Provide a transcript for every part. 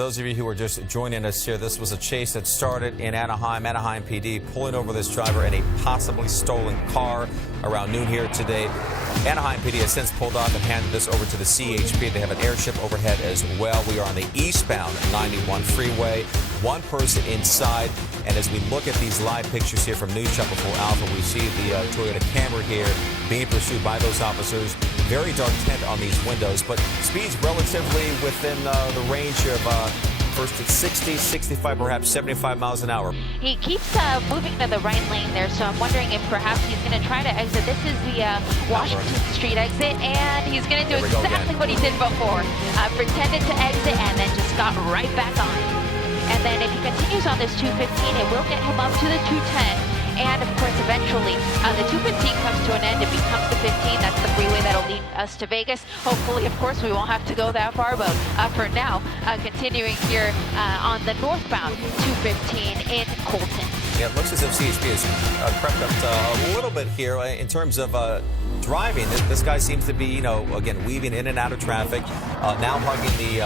those of you who are just joining us here, this was a chase that started in Anaheim. Anaheim PD pulling over this driver in a possibly stolen car around noon here today. Anaheim PD has since pulled off and handed this over to the CHP. They have an airship overhead as well. We are on the eastbound 91 freeway. One person inside. And as we look at these live pictures here from News Channel 4 Alpha, we see the Toyota Camry here being pursued by those officers. Very dark tint on these windows, but speeds relatively within the range of first at 60, 65, perhaps 75 miles an hour. He keeps moving to the right lane there, so I'm wondering if perhaps he's going to try to exit. This is the Washington Street exit, and he's going to do exactly what he did before. Pretended to exit and then just got right back on. And then if he continues on this 215, it will get him up to the 210. And of course, eventually, the 215 comes to an end. It becomes the 15. That's the freeway that'll lead us to Vegas. Hopefully, of course, we won't have to go that far. But for now, continuing here on the northbound 215 in Colton. Yeah, it looks as if CHP has crept up a little bit here in terms of driving. This guy seems to be, you know, again, weaving in and out of traffic. Now hugging the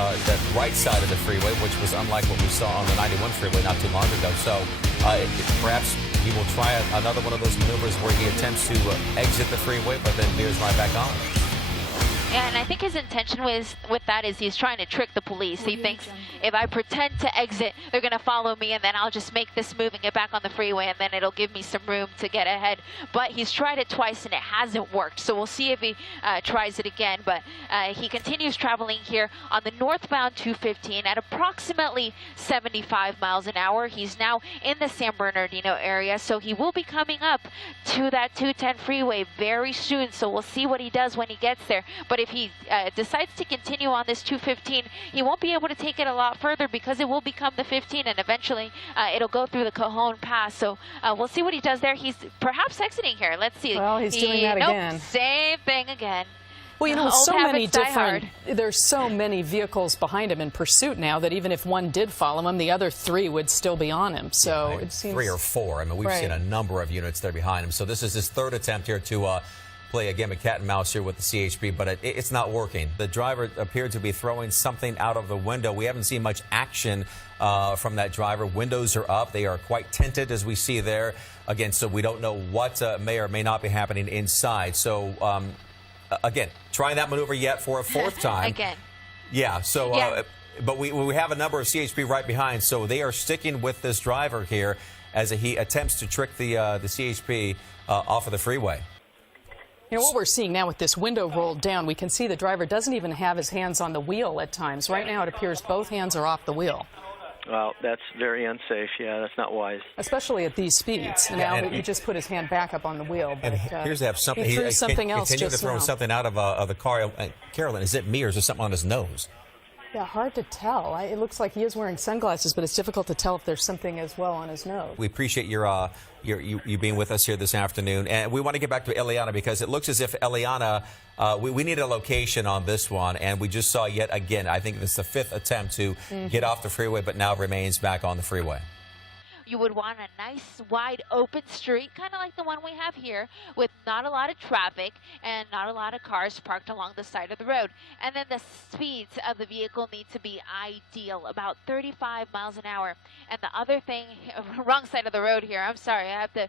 right side of the freeway, which was unlike what we saw on the 91 freeway not too long ago. So perhaps he will try another one of those maneuvers where he attempts to exit the freeway, but then veers right back on. Yeah, and I think his intention with that is he's trying to trick the police. He thinks if I pretend to exit, they're going to follow me, and then I'll just make this move and get back on the freeway, and then it'll give me some room to get ahead. But he's tried it twice, and it hasn't worked. So we'll see if he tries it again. But he continues traveling here on the northbound 215 at approximately 75 miles an hour. He's now in the San Bernardino area, so he will be coming up to that 210 freeway very soon. So we'll see what he does when he gets there. But if he decides to continue on this 215, he won't be able to take it a lot further because it will become the 15, and eventually it'll go through the Cajon Pass. So we'll see what he does there. He's perhaps exiting here. Let's see. Well, he's doing that again. Same thing again. Well, you know, there's so many vehicles behind him in pursuit now that even if one did follow him, the other three would still be on him. So yeah, it seems 3 or 4. I mean, we've seen a number of units there behind him. So this is his third attempt here to play a game of cat and mouse here with the CHP, but it's not working. The driver appeared to be throwing something out of the window. We haven't seen much action from that driver. Windows are up. They are quite tinted, as we see there. Again, so we don't know what may or may not be happening inside. So, again, trying that maneuver yet for a fourth time. Again. Yeah, so, but we have a number of CHP right behind, so they are sticking with this driver here as he attempts to trick the CHP off of the freeway. You know, what we're seeing now with this window rolled down, we can see the driver doesn't even have his hands on the wheel at times. Right now, it appears both hands are off the wheel. Well, that's very unsafe. Yeah, that's not wise. Especially at these speeds. Now he just put his hand back up on the wheel. But, and here's to have something. He threw something else continue just to throw now. something out of the car. Carolyn, is it me or is there something on his nose? Yeah, hard to tell. It looks like he is wearing sunglasses, but it's difficult to tell if there's something as well on his nose. We appreciate you being with us here this afternoon, and we want to get back to Eliana because it looks as if Eliana, we need a location on this one, and we just saw yet again. I think this is the 5th attempt to get off the freeway, but now remains back on the freeway. You would want a nice, wide, open street, kind of like the one we have here, with not a lot of traffic and not a lot of cars parked along the side of the road. And then the speeds of the vehicle need to be ideal, about 35 miles an hour. And the other thing, wrong side of the road here, I'm sorry, I have to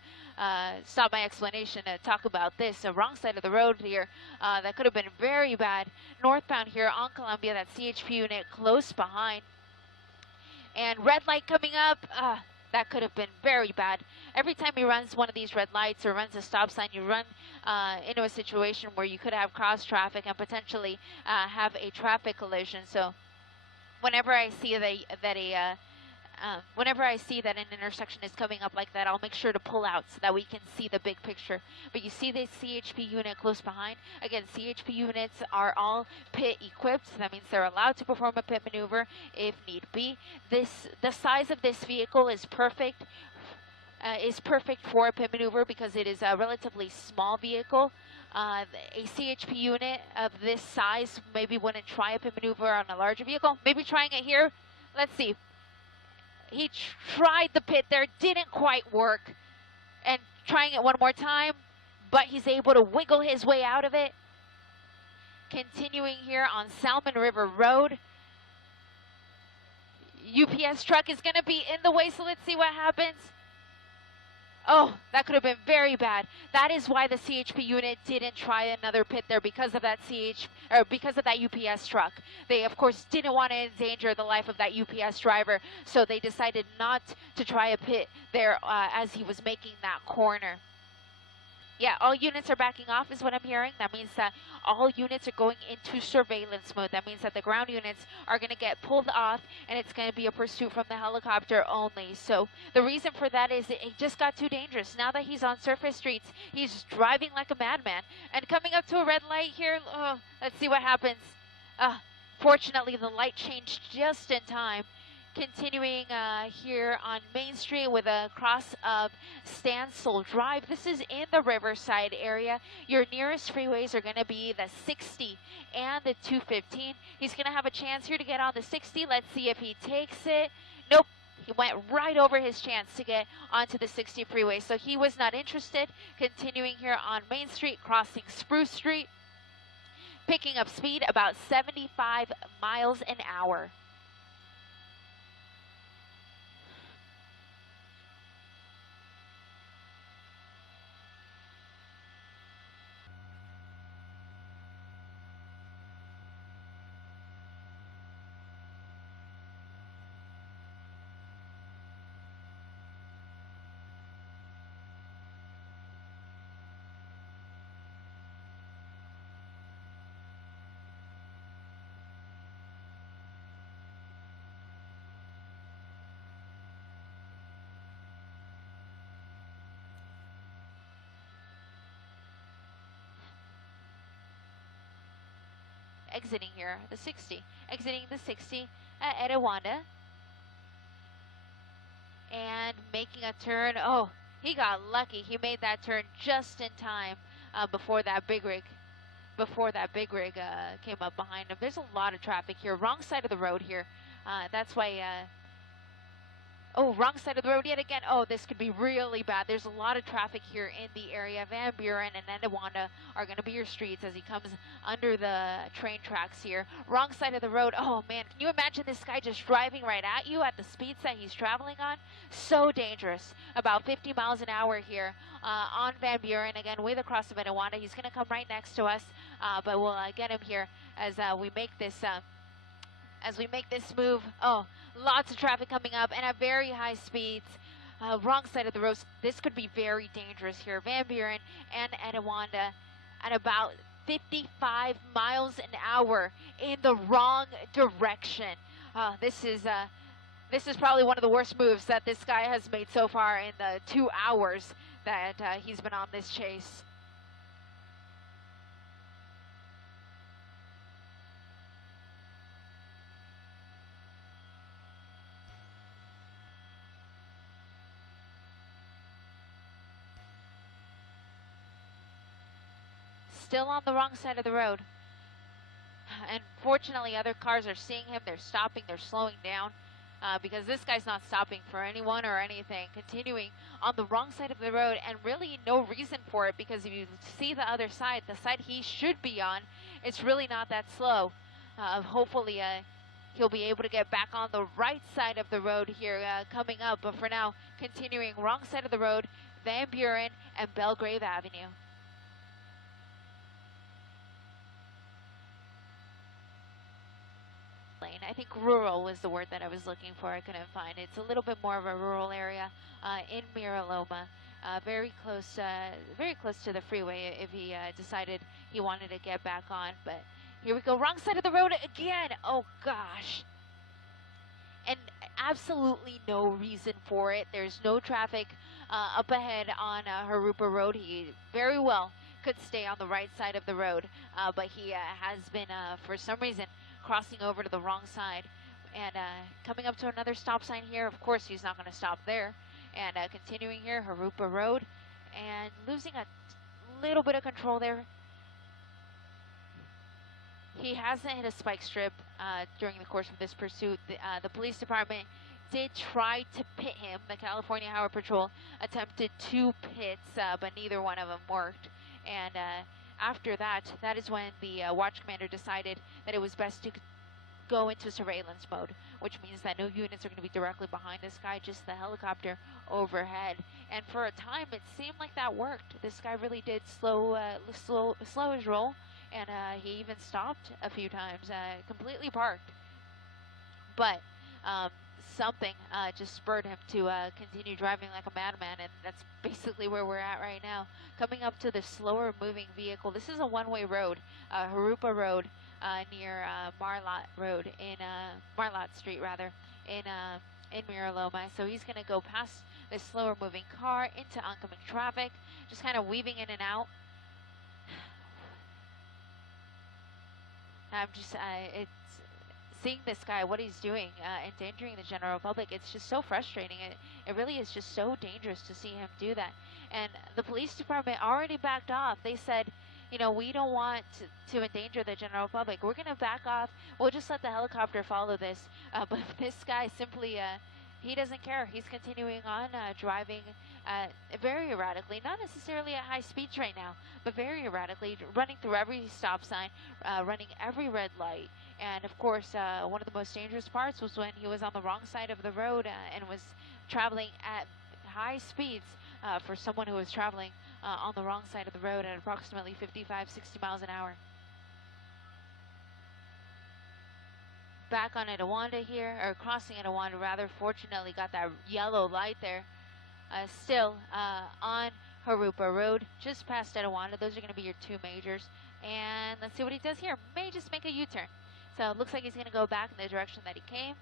stop my explanation to talk about this. The wrong side of the road here, that could have been very bad. Northbound here on Columbia, that CHP unit close behind. And red light coming up. That could have been very bad. Every time he runs one of these red lights or runs a stop sign, you run into a situation where you could have cross traffic and potentially have a traffic collision. So whenever I see whenever I see that an intersection is coming up like that, I'll make sure to pull out so that we can see the big picture. But you see this CHP unit close behind. Again, CHP units are all pit equipped. So that means they're allowed to perform a pit maneuver if need be. The size of this vehicle is perfect. For a pit maneuver because it is a relatively small vehicle. A CHP unit of this size maybe wouldn't try a pit maneuver on a larger vehicle. Maybe trying it here. Let's see. He tried the pit there, didn't quite work, and trying it one more time, but he's able to wiggle his way out of it. Continuing here on Salmon River Road. UPS truck is going to be in the way, so let's see what happens. Oh, that could have been very bad. That is why the CHP unit didn't try another pit there, because of that because of that UPS truck. They of course didn't want to endanger the life of that UPS driver, so they decided not to try a pit there as he was making that corner. Yeah, all units are backing off is what I'm hearing. That means that all units are going into surveillance mode. That means that the ground units are going to get pulled off, and it's going to be a pursuit from the helicopter only. So the reason for that is it just got too dangerous. Now that he's on surface streets, he's driving like a madman. And coming up to a red light here, let's see what happens. Fortunately, the light changed just in time. Continuing here on Main Street with a cross of Stansel Drive. This is in the Riverside area. Your nearest freeways are going to be the 60 and the 215. He's going to have a chance here to get on the 60. Let's see if he takes it. Nope. He went right over his chance to get onto the 60 freeway, so he was not interested. Continuing here on Main Street, crossing Spruce Street, picking up speed about 75 miles an hour. Exiting here, the 60. Exiting the 60 at Etiwanda. And making a turn. Oh, he got lucky. He made that turn just in time before that big rig. Came up behind him. There's a lot of traffic here. Wrong side of the road here. That's why... Oh, wrong side of the road yet again. Oh, this could be really bad. There's a lot of traffic here in the area. Van Buren and Etiwanda are going to be your streets as he comes under the train tracks here. Wrong side of the road. Oh, man. Can you imagine this guy just driving right at you at the speeds that he's traveling on? So dangerous. About 50 miles an hour here on Van Buren. Again, way across of Etiwanda. He's going to come right next to us, but we'll get him here as we make this... As we make this move. Oh, lots of traffic coming up and at very high speeds. Wrong side of the road. This could be very dangerous here. Van Buren and Etiwanda at about 55 miles an hour in the wrong direction. This is probably one of the worst moves that this guy has made so far in the 2 hours that he's been on this chase. Still on the wrong side of the road. And fortunately, other cars are seeing him. They're stopping. They're slowing down because this guy's not stopping for anyone or anything. Continuing on the wrong side of the road, and really no reason for it, because if you see the other side, the side he should be on, it's really not that slow. Hopefully, he'll be able to get back on the right side of the road here coming up. But for now, continuing wrong side of the road, Van Buren and Belgrave Avenue. I think rural was the word that I was looking for. I couldn't find it. It's a little bit more of a rural area in Mira Loma, very close to the freeway if he decided he wanted to get back on. But here we go, wrong side of the road again. Oh gosh. And absolutely no reason for it. There's no traffic up ahead on Harupa Road. He very well could stay on the right side of the road, but he has been, for some reason, crossing over to the wrong side and coming up to another stop sign here. Of course, he's not going to stop there. And continuing here, Harupa Road, and losing a little bit of control there. He hasn't hit a spike strip during the course of this pursuit. The police department did try to pit him. The California Highway Patrol attempted 2 pits, but neither one of them worked. And after that, that is when the watch commander decided that it was best to go into surveillance mode, which means that no units are going to be directly behind this guy, just the helicopter overhead. And for a time, it seemed like that worked. This guy really did slow his roll, and he even stopped a few times, completely parked. But something just spurred him to continue driving like a madman, and that's basically where we're at right now. Coming up to the slower moving vehicle. This is a one-way road, Jurupa Road, near Marlot Road in Marlot Street rather in Mira Loma. So he's going to go past this slower moving car into oncoming traffic, just kind of weaving in and out. I'm just it's seeing this guy, what he's doing, endangering the general public. It's just so frustrating. It really is just so dangerous to see him do that. And the police department already backed off. They said, you know, we don't want to endanger the general public. We're going to back off. We'll just let the helicopter follow this. But this guy simply, he doesn't care. He's continuing on driving very erratically, not necessarily at high speeds right now, but very erratically, running through every stop sign, running every red light. And of course, one of the most dangerous parts was when he was on the wrong side of the road and was traveling at high speeds for someone who was traveling on the wrong side of the road at approximately 55, 60 miles an hour. Back on Etowanda here, or crossing Etowanda rather, fortunately got that yellow light there. Still on Jurupa Road, just past Etowanda. Those are going to be your two majors. And let's see what he does here. May just make a U-turn. So it looks like he's going to go back in the direction that he came.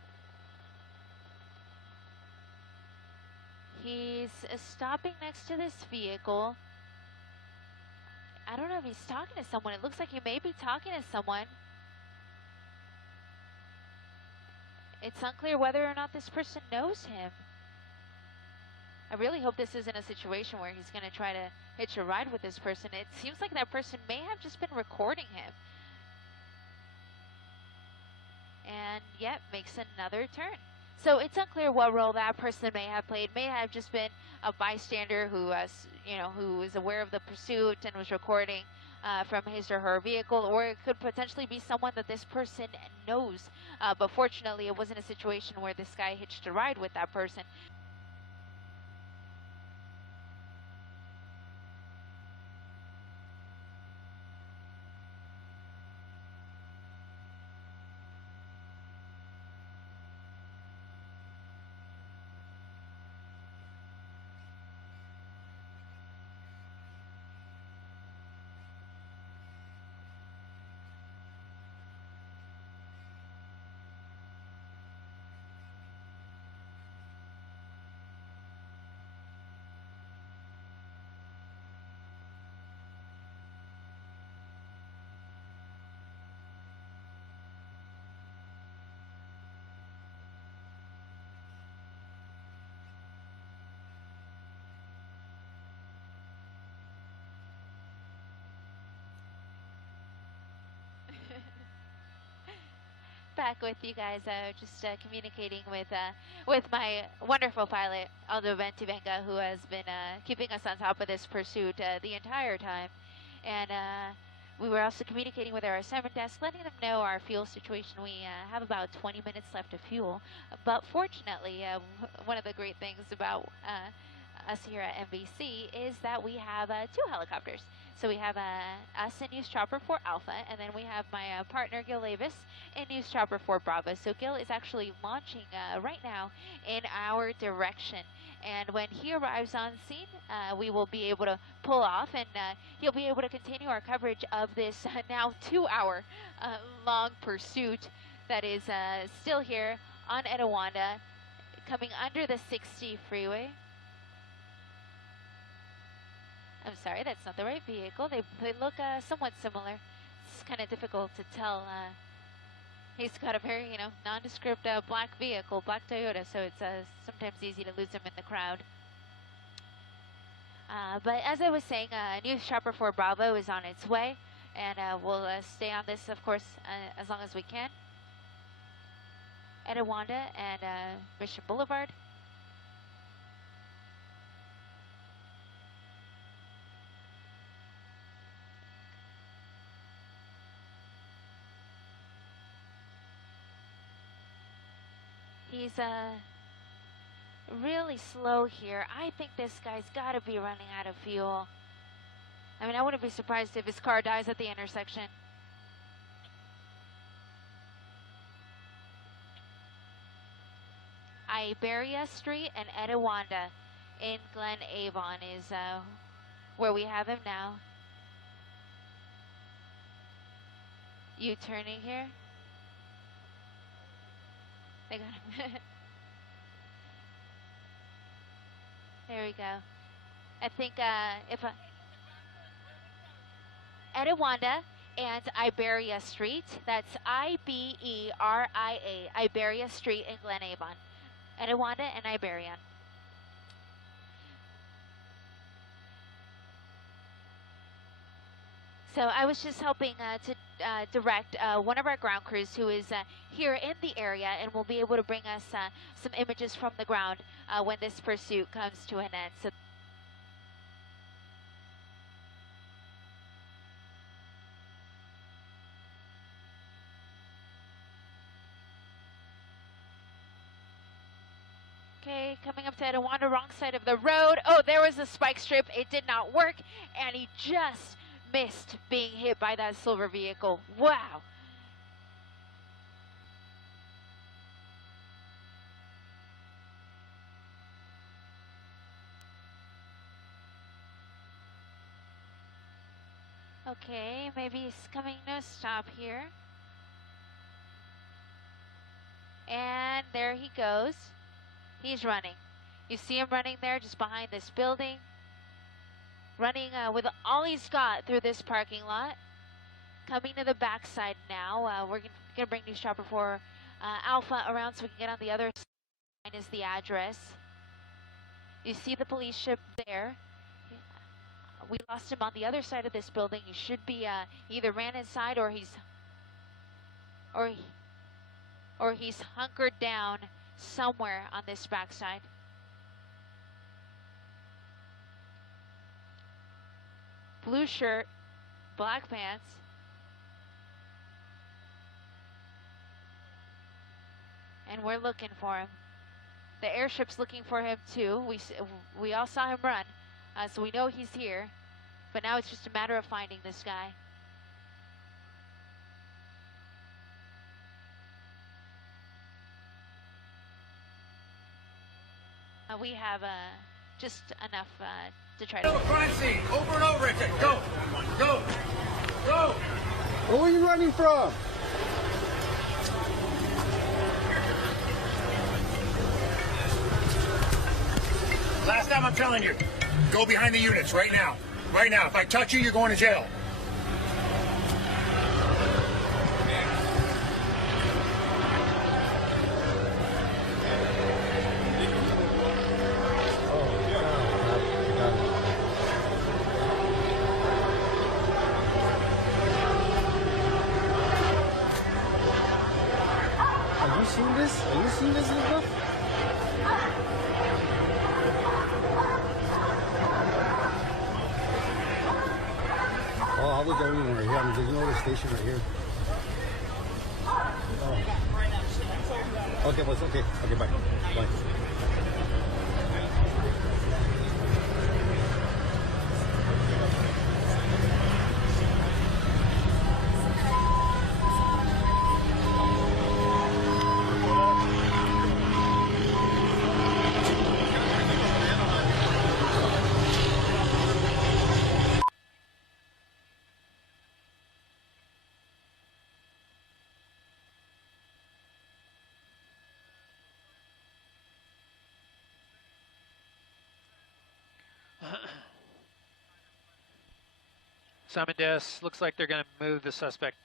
He's stopping next to this vehicle. I don't know if he's talking to someone. It looks like he may be talking to someone. It's unclear whether or not this person knows him. I really hope this isn't a situation where he's going to try to hitch a ride with this person. It seems like that person may have just been recording him. And yet makes another turn. So it's unclear what role that person may have played. May have just been a bystander who who was aware of the pursuit and was recording from his or her vehicle, or it could potentially be someone that this person knows. But fortunately, it wasn't a situation where this guy hitched a ride with that person. Back with you guys, just communicating with my wonderful pilot, Aldo Ventivenga, who has been keeping us on top of this pursuit the entire time. And we were also communicating with our assignment desk, letting them know our fuel situation. We have about 20 minutes left of fuel. But fortunately, one of the great things about us here at NBC is that we have two helicopters. So we have us in News Chopper 4 Alpha, and then we have my partner Gil Avis in News Chopper 4 Bravo. So Gil is actually launching right now in our direction. And when he arrives on scene, we will be able to pull off, and he'll be able to continue our coverage of this now 2-hour long pursuit that is still here on Etowanda, coming under the 60 freeway. I'm sorry, that's not the right vehicle. They look somewhat similar. It's kind of difficult to tell. He's got a very, nondescript black vehicle, black Toyota, so it's sometimes easy to lose him in the crowd. But as I was saying, News Chopper 4 Bravo is on its way, and we'll stay on this, of course, as long as we can. Etowanda and Mission Boulevard. He's really slow here. I think this guy's got to be running out of fuel. I mean, I wouldn't be surprised if his car dies at the intersection. Iberia Street and Etiwanda in Glen Avon is where we have him now. U-turning here. They got him. There we go. I think if Etiwanda and Iberia Street, that's I-B-E-R-I-A, Iberia Street in Glen Avon. Etiwanda and Iberia. So I was just hoping to direct one of our ground crews who is here in the area and will be able to bring us some images from the ground when this pursuit comes to an end. So okay, coming up to Etiwanda, wrong side of the road. Oh, there was a spike strip. It did not work, and he just missed being hit by that silver vehicle. Wow. Okay, maybe he's coming to a stop here. And there he goes. He's running. You see him running there just behind this building. Running with all he's got through this parking lot. Coming to the backside now. We're going to bring News Chopper 4 Alpha around so we can get on the other side. Is the address. You see the police ship there. We lost him on the other side of this building. He should be he either ran inside or he's hunkered down somewhere on this backside. Blue shirt, black pants. And we're looking for him. The airship's looking for him too. We all saw him run, so we know he's here. But now it's just a matter of finding this guy. We have just enough to try to... Crime scene, over and over again. Go, go, go. Where are you running from? Last time I'm telling you, go behind the units right now. Right now. If I touch you, you're going to jail. Have you seen this? Have you seen this stuff? Oh, I was the only one right here. I mean, there's no other station right here. Oh. Okay, boss. Okay. Okay, bye. Bye. Simon Des, looks like they're going to move the suspect